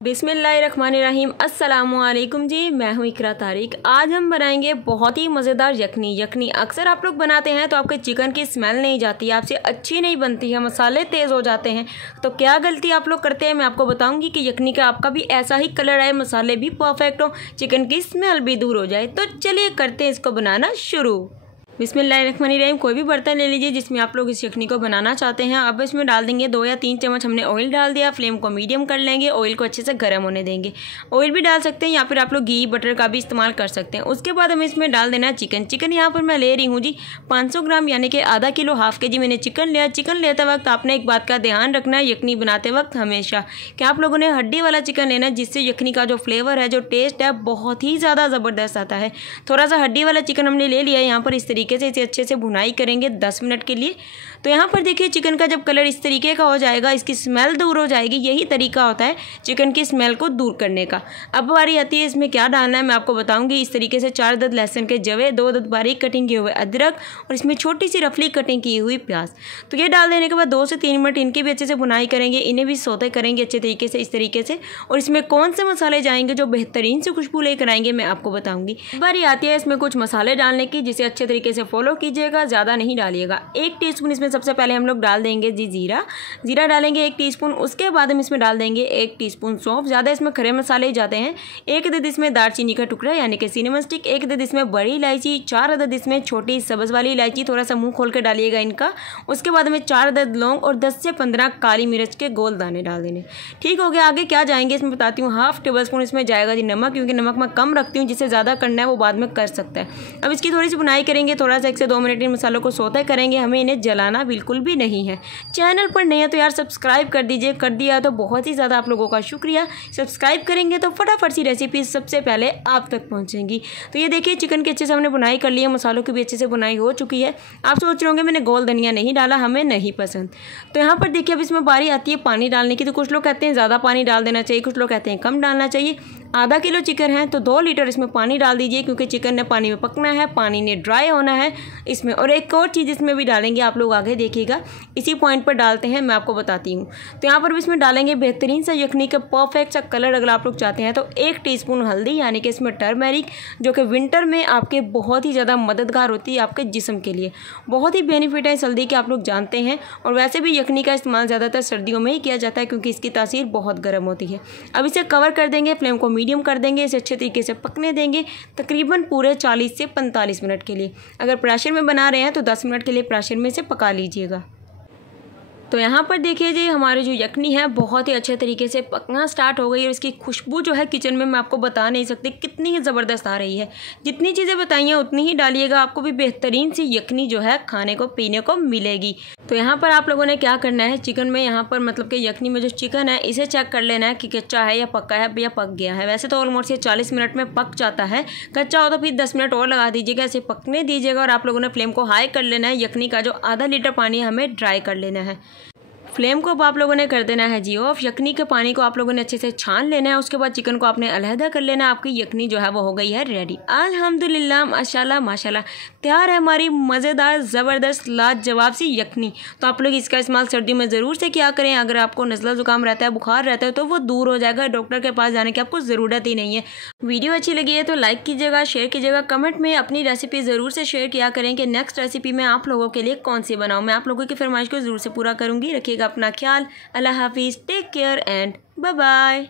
बिस्मिल्लाहिर्रहमानिर्रहीम अस्सलामुअलैकुम जी, मैं हूँ इकरा तारिक। आज हम बनाएंगे बहुत ही मज़ेदार यखनी। अक्सर आप लोग बनाते हैं तो आपके चिकन की स्मेल नहीं जाती, आपसे अच्छी नहीं बनती है, मसाले तेज़ हो जाते हैं। तो क्या गलती आप लोग करते हैं मैं आपको बताऊंगी कि यखनी का आपका भी ऐसा ही कलर आए, मसाले भी परफेक्ट हो, चिकन की स्मेल भी दूर हो जाए। तो चलिए करते हैं इसको बनाना शुरू। बिस्मिल्लाहिर्रहमानिर्रहीम। कोई भी बर्तन ले लीजिए जिसमें आप लोग इस यखनी को बनाना चाहते हैं। अब इसमें डाल देंगे 2 या 3 चम्मच हमने ऑयल डाल दिया। फ्लेम को मीडियम कर लेंगे, ऑयल को अच्छे से गर्म होने देंगे। ऑयल भी डाल सकते हैं या फिर आप लोग घी बटर का भी इस्तेमाल कर सकते हैं। उसके बाद हमें इसमें डाल देना चिकन यहाँ पर मैं ले रही हूँ जी 500 ग्राम, यानी कि आधा किलो, हाफ के जी मैंने चिकन लिया। चिकन लेते वक्त आपने एक बात का ध्यान रखना है यखनी बनाते वक्त हमेशा कि आप लोगों ने हड्डी वाला चिकन लेना है, जिससे यखनी का जो फ्लेवर है, जो टेस्ट है, बहुत ही ज़्यादा ज़बरदस्त आता है। थोड़ा सा हड्डी वाला चिकन हमने ले लिया। यहाँ पर इस तरीके से इसे अच्छे से भुनाई करेंगे 10 मिनट के लिए। तो यहाँ पर देखिए चिकन का जब कलर इस तरीके का हो जाएगा, इसकी स्मेल दूर हो जाएगी। यही तरीका होता है चिकन की स्मेल को दूर करने का। अब बारी आती है इसमें क्या डालना है, मैं आपको बताऊंगी। इस तरीके से 4 अदद लहसुन के जवे, 2 अदद बारीक कटिंग किए हुए अदरक और इसमें छोटी सी रफली कटिंग की हुई प्याज। तो ये डाल देने के बाद 2 से 3 मिनट इनकी भी अच्छे से भुनाई करेंगे, इन्हें भी सौते करेंगे अच्छे तरीके से, इस तरीके से। और इसमें कौन से मसाले जाएंगे जो बेहतरीन से खुशबू लेकर आएंगे मैं आपको बताऊंगी। बारी आती है इसमें कुछ मसाले डालने की, जिसे अच्छे तरीके से फॉलो कीजिएगा, ज़्यादा नहीं डालिएगा। 1 टीस्पून इसमें सबसे पहले हम लोग डाल देंगे जी जीरा डालेंगे 1 टीस्पून। उसके बाद हम इसमें डाल देंगे 1 टीस्पून सौंफ, ज़्यादा इसमें खड़े मसाले ही जाते हैं। 1 अदद इसमें दालचीनी का टुकड़ा यानी कि सिनेमन स्टिक, 1 अदद इसमें बड़ी इलायची, 4 अदद इसमें छोटी सब्ज़ वाली इलायची, थोड़ा सा मुंह खोल कर डालिएगा इनका। उसके बाद हमें 4 अदद लौंग और 10 से 15 काली मिर्च के गोल दाने डाल देने। ठीक हो गया। आगे क्या जाएंगे इसमें बताती हूँ। हाफ टेबल स्पून इसमें जाएगा जी नमक, क्योंकि नमक मैं कम रखती हूँ, जिसे ज़्यादा करना है वो बाद में कर सकता है। अब इसकी थोड़ी सी बुनाई करेंगे, थोड़ा सा 1 से 2 मिनट इन मसालों को सौते करेंगे। हमें इन्हें जलाना बिल्कुल भी नहीं है। चैनल पर नहीं है तो यार सब्सक्राइब कर दीजिए, कर दिया तो बहुत ही ज़्यादा आप लोगों का शुक्रिया। सब्सक्राइब करेंगे तो फटाफट सी रेसिपी सबसे पहले आप तक पहुंचेंगी। तो ये देखिए चिकन की अच्छे से हमने बुनाई कर ली है, मसालों की भी अच्छे से बुनाई हो चुकी है। आप सोच रहे होंगे मैंने गोल धनिया नहीं डाला, हमें नहीं पसंद। तो यहाँ पर देखिए अब इसमें बारी आती है पानी डालने की। तो कुछ लोग कहते हैं ज़्यादा पानी डाल देना चाहिए, कुछ लोग कहते हैं कम डालना चाहिए। आधा किलो चिकन है तो 2 लीटर इसमें पानी डाल दीजिए, क्योंकि चिकन ने पानी में पकना है, पानी ने ड्राई होना है इसमें। और एक और चीज़ इसमें भी डालेंगे, आप लोग आगे देखिएगा, इसी पॉइंट पर डालते हैं, मैं आपको बताती हूँ। तो यहाँ पर भी इसमें डालेंगे बेहतरीन सा यखनी का परफेक्ट सा कलर अगर आप लोग चाहते हैं तो 1 टीस्पून हल्दी, यानी कि इसमें टर्मेरिक, जो कि विंटर में आपके बहुत ही ज़्यादा मददगार होती है आपके जिस्म के लिए। बहुत ही बेनिफिट है इस हल्दी के, आप लोग जानते हैं। और वैसे भी यखनी का इस्तेमाल ज़्यादातर सर्दियों में ही किया जाता है, क्योंकि इसकी तासीर बहुत गर्म होती है। अब इसे कवर कर देंगे, फ्लेम को मीडियम कर देंगे, इसे अच्छे तरीके से पकने देंगे तकरीबन पूरे 40 से 45 मिनट के लिए। अगर प्रेशर में बना रहे हैं तो 10 मिनट के लिए प्रेशर में इसे पका लीजिएगा। तो यहाँ पर देखिए जी हमारी जो यखनी है बहुत ही अच्छे तरीके से पकना स्टार्ट हो गई, और इसकी खुशबू जो है किचन में मैं आपको बता नहीं सकती कितनी ही ज़बरदस्त आ रही है। जितनी चीज़ें बताई हैं उतनी ही डालिएगा, आपको भी बेहतरीन सी यखनी जो है खाने को पीने को मिलेगी। तो यहाँ पर आप लोगों ने क्या करना है, चिकन में यहाँ पर मतलब कि यखनी में जो चिकन है इसे चेक कर लेना है कि कच्चा है या पक्का है या पक गया है। वैसे तो ऑलमोस्ट ये 40 मिनट में पक जाता है, कच्चा हो तो फिर 10 मिनट और लगा दीजिएगा, इसे पकने दीजिएगा। और आप लोगों ने फ्लेम को हाई कर लेना है, यखनी का जो आधा लीटर पानी है हमें ड्राई कर लेना है। फ्लेम को अब आप लोगों ने कर देना है जी ऑफ। यखनी के पानी को आप लोगों ने अच्छे से छान लेना है। उसके बाद चिकन को आपने अलहदा कर लेना है। आपकी यखनी जो है वो हो गई है रेडी। अल्हम्दुलिल्लाह, माशाल्लाह माशाल्लाह, तैयार है हमारी मज़ेदार ज़बरदस्त लाजवाब सी यखनी। तो आप लोग इसका इस्तेमाल सर्दियों में ज़रूर से किया करें। अगर आपको नज़ला ज़ुकाम रहता है, बुखार रहता है, तो वो दूर हो जाएगा, डॉक्टर के पास जाने की आपको ज़रूरत ही नहीं है। वीडियो अच्छी लगी है तो लाइक कीजिएगा, शेयर कीजिएगा, कमेंट में अपनी रेसिपी ज़रूर से शेयर किया करें कि नेक्स्ट रेसिपी मैं आप लोगों के लिए कौन सी बनाऊँ। मैं आप लोगों की फरमाइश को ज़रूर से पूरा करूँगी। रखिएगा अपना ख्याल। अल्लाह हाफिज़, take care and bye bye.